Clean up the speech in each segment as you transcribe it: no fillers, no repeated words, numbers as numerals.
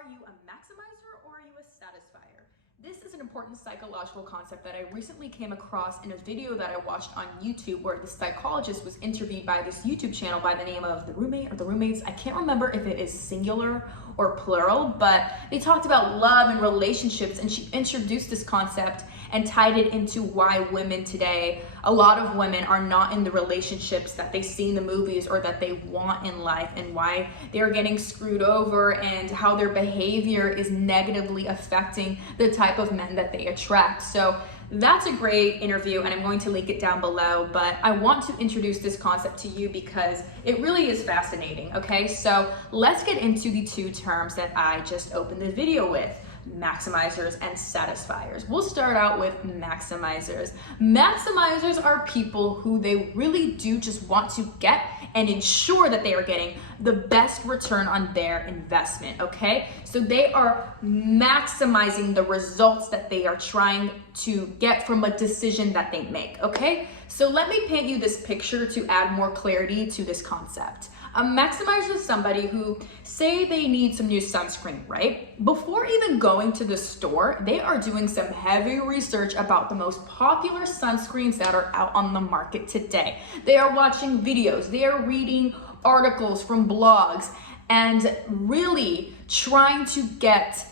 Are you a maximizer or are you a satisfier? This is an important psychological concept that I recently came across in a video that I watched on YouTube where the psychologist was interviewed by this YouTube channel by the name of The Roommate or The Roommates. I can't remember if it is singular or plural, but they talked about love and relationships, and she introduced this concept and tied it into why women today, a lot of women are not in the relationships that they see in the movies or that they want in life, and why they're getting screwed over and how their behavior is negatively affecting the type of men that they attract. So that's a great interview, and I'm going to link it down below, but I want to introduce this concept to you because it really is fascinating, okay? So let's get into the two terms that I just opened the video with: maximizers and satisfiers. We'll start out with maximizers. Maximizers are people who they really do just want to get and ensure that they are getting the best return on their investment, okay? So they are maximizing the results that they are trying to get from a decision that they make, okay? So let me paint you this picture to add more clarity to this concept. A maximizer is somebody who, say they need some new sunscreen, right? Before even going to the store, they are doing some heavy research about the most popular sunscreens that are out on the market today. They are watching videos, they are reading articles from blogs, and really trying to get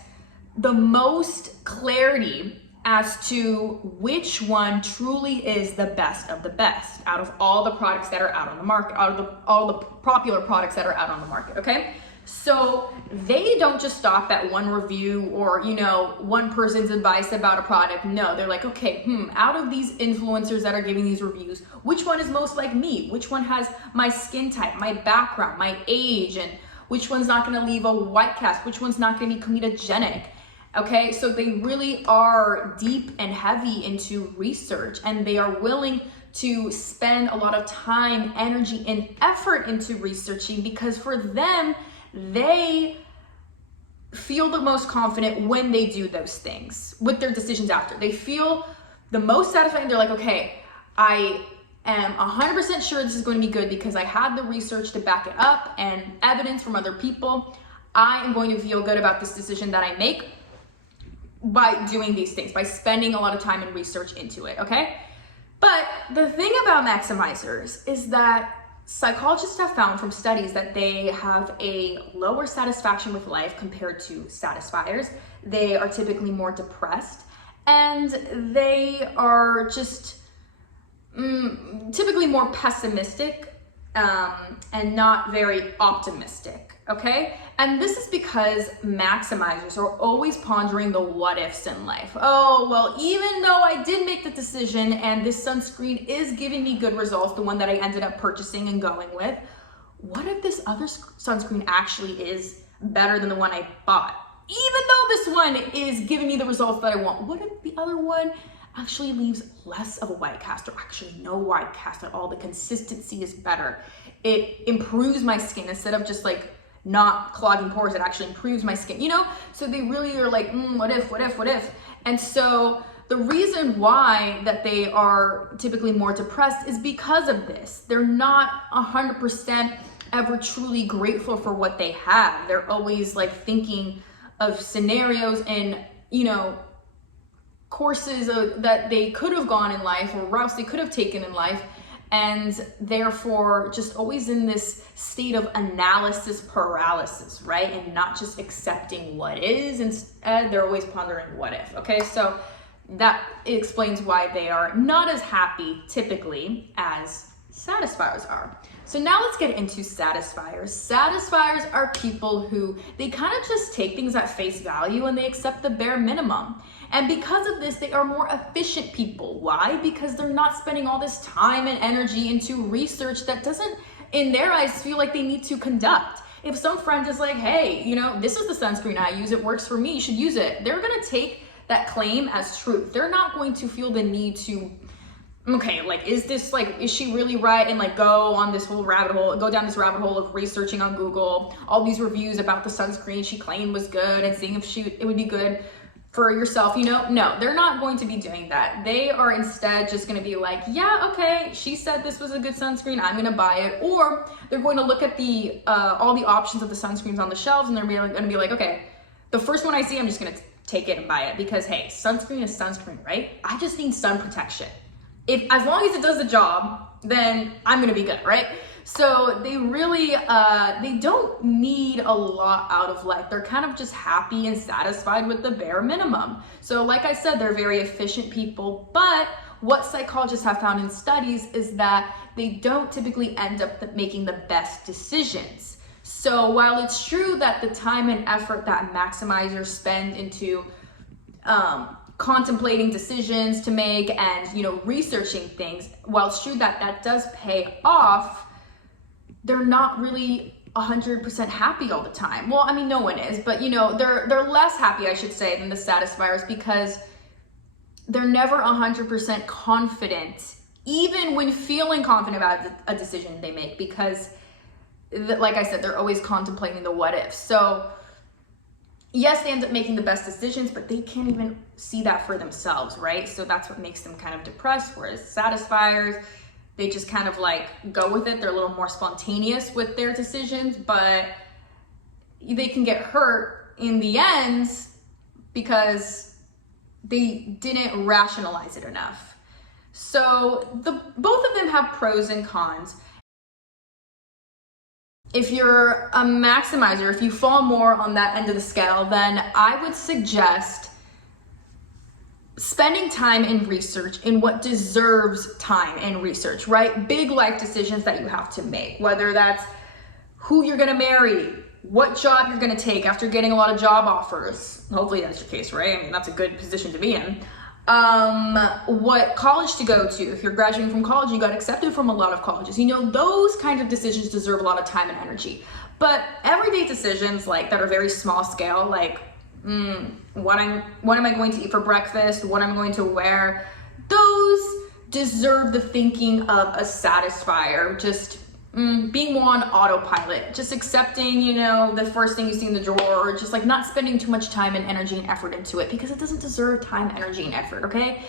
the most clarity as to which one truly is the best of the best out of all the products that are out on the market, out of all the popular products that are out on the market, okay? So they don't just stop at one review or, one person's advice about a product. No, they're like, okay, out of these influencers that are giving these reviews, which one is most like me? Which one has my skin type, my background, my age, and which one's not gonna leave a white cast? Which one's not gonna be comedogenic? Okay, so they really are deep and heavy into research, and they are willing to spend a lot of time, energy, and effort into researching, because for them, they feel the most confident when they do those things with their decisions after. They feel the most satisfying. They're like, okay, I am 100% sure this is going to be good because I had the research to back it up and evidence from other people. I am going to feel good about this decision that I make by doing these things, by spending a lot of time and research into it, okay? But the thing about maximizers is that psychologists have found from studies that they have a lower satisfaction with life compared to satisfiers. They are typically more depressed, and they are just typically more pessimistic and not very optimistic, okay? And this is because maximizers are always pondering the what ifs in life. Oh, well, even though I did make the decision and this sunscreen is giving me good results, the one that I ended up purchasing and going with, what if this other sunscreen actually is better than the one I bought? Even though this one is giving me the results that I want, what if the other one actually leaves less of a white cast, or actually no white cast at all? The consistency is better. It improves my skin instead of just like not clogging pores. It actually improves my skin, So they really are like, what if? And so the reason why that they are typically more depressed is because of this. They're not 100% ever truly grateful for what they have. They're always like thinking of scenarios and, courses that they could have gone in life or routes they could have taken in life, and therefore just always in this state of analysis paralysis, right? And not just accepting what is, instead they're always pondering what if, okay? So that explains why they are not as happy typically as satisfiers are. So now let's get into satisfiers. Satisfiers are people who, they kind of just take things at face value and they accept the bare minimum. And because of this, they are more efficient people. Why? Because they're not spending all this time and energy into research that doesn't, in their eyes, feel like they need to conduct. If some friend is like, hey, this is the sunscreen I use, it works for me, you should use it, they're gonna take that claim as truth. They're not going to feel the need to, okay, like, is she really right? And like go down this rabbit hole of researching on Google, all these reviews about the sunscreen she claimed was good and seeing if it would be good for yourself, No, they're not going to be doing that. They are instead just gonna be like, yeah, okay, she said this was a good sunscreen, I'm gonna buy it. Or they're going to look at all the options of the sunscreens on the shelves, and they're gonna be like, okay, the first one I see, I'm just gonna take it and buy it because hey, sunscreen is sunscreen, right? I just need sun protection. As long as it does the job, then I'm gonna be good, right? So they really, they don't need a lot out of life. They're kind of just happy and satisfied with the bare minimum. So like I said, they're very efficient people, but what psychologists have found in studies is that they don't typically end up making the best decisions. So while it's true that the time and effort that maximizers spend into contemplating decisions to make and, you know, researching things, while it's true that that does pay off, they're not really 100% happy all the time. Well, I mean, no one is, but you know, they're less happy, I should say, than the satisfiers because they're never 100% confident, even when feeling confident about a decision they make, because like I said, they're always contemplating the what if. So yes, they end up making the best decisions, but they can't even see that for themselves, right? So that's what makes them kind of depressed, whereas satisfiers, they just kind of like go with it. They're a little more spontaneous with their decisions, but they can get hurt in the end because they didn't rationalize it enough. So both of them have pros and cons. If you're a maximizer, if you fall more on that end of the scale, then I would suggest spending time in research in what deserves time and research, right? Big life decisions that you have to make, whether that's who you're gonna marry, what job you're gonna take after getting a lot of job offers. Hopefully that's your case, right? I mean, that's a good position to be in. What college to go to. If you're graduating from college, you got accepted from a lot of colleges. You know, those kinds of decisions deserve a lot of time and energy. But everyday decisions like that are very small scale, like what am I going to eat for breakfast, what I'm going to wear, those deserve the thinking of a satisfier. Just being more on autopilot, just accepting, you know, the first thing you see in the drawer, or just like not spending too much time and energy and effort into it because it doesn't deserve time, energy, and effort, okay?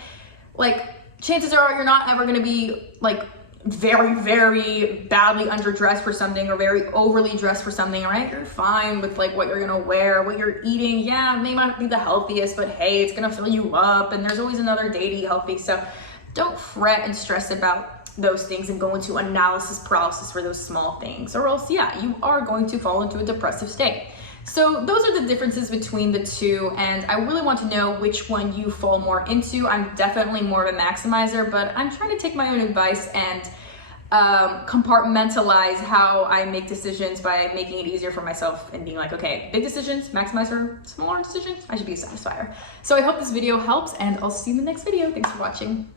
Like, chances are you're not ever gonna be like very, very badly underdressed for something or very overly dressed for something, right? You're fine with like what you're gonna wear, what you're eating. Yeah, it may not be the healthiest, but hey, it's gonna fill you up, and there's always another day to eat healthy. So don't fret and stress about those things and go into analysis paralysis for those small things, or else, yeah, you are going to fall into a depressive state. So those are the differences between the two, and I really want to know which one you fall more into. I'm definitely more of a maximizer, but I'm trying to take my own advice and compartmentalize how I make decisions by making it easier for myself and being like, okay, big decisions, maximizer, smaller decisions, I should be a satisfier. So I hope this video helps, and I'll see you in the next video. Thanks for watching.